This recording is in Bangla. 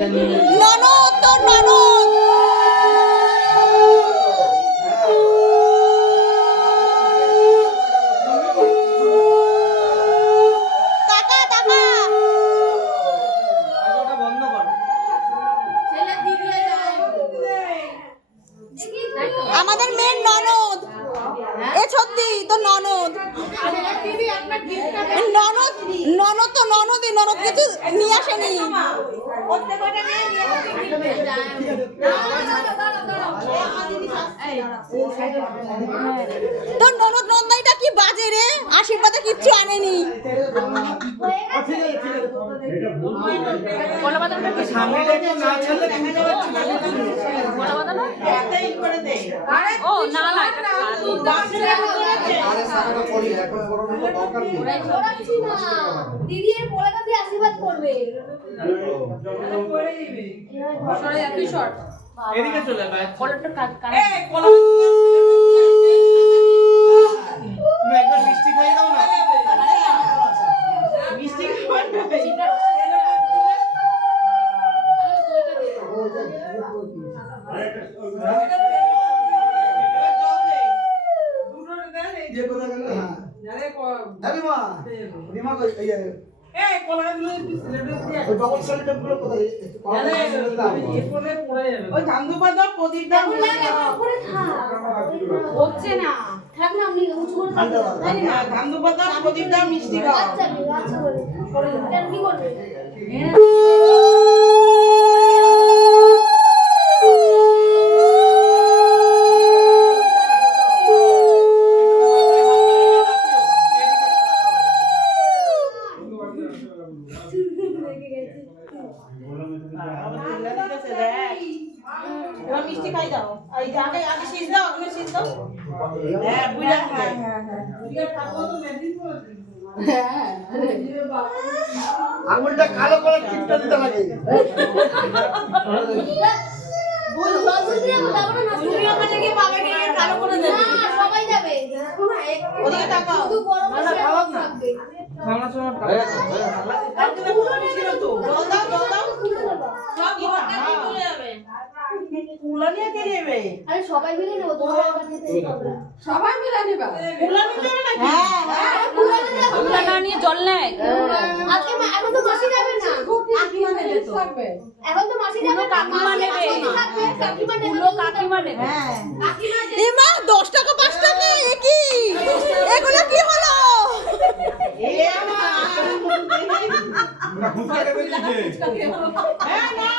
ননদ তো ননদ। আমাদের মেয়ের ননদ এ সত্যি তো ননদ। ননদ ননদ তো ননদই, ননদ কিছু নিয়ে আসেনি। তোর ননদ নন্দাইটা কি বাজে রে, আশীর্বাদে কিচ্ছু আনেনি। দিদি এর পলাটা দিয়ে আশীর্বাদ করবে। এদিকে চলে ভাই কলাটা কাট কাট এই কলা তুমি একবার মিষ্টি খাই দাও না। মিষ্টি খাওয়া না হচ্ছে না, থাক না, আপনি উঁচু করে মিষ্টি খাও আচ্ছা করে এটা কি করবে? মিষ্টি খাই দাও, আগে আগে শীষ দাও, আগে শীষ দাও। হ্যাঁ বুঝা, হ্যাঁ হ্যাঁ আঙুলটা কালো করে টিপটা দিতে লাগে। বল বল দিয়ে যাবো না, তুমি ওখানে গিয়ে বাবাকে গিয়ে কালো করে দেবে। না সবাই যাবে, দেখো না ওদিকে তাকাও। শুধু গরম থাকবে। খাওয়ানোর সময় ছিল তো জল দাও, জল দাও। সব ঘরটা দিয়ে চলে যাবে। কুলা নিয়ে কে নেবে? আরে সবাই মিলে নেবো, তোমার কাছে হবে। সবাই মিলে নেবা। কুলা নিয়ে যাবে নাকি? হ্যাঁ কুলা নিয়ে যাবো। কুলা না নিয়ে জল নেয়। আজকে এখন তো মাসি যাবে না, কাকিমা নেবে তো। এখন তো মাসি যাবে না, কাকিমা নেবে। কাকিমা নেবে। কুলো কাকিমা নেবে। হ্যাঁ কাকিমা এ মা 10 টাকা 5 টাকা এ কি? এগুলো কি হলো? এ আমার ফুচকা দেবে দিতে। হ্যাঁ না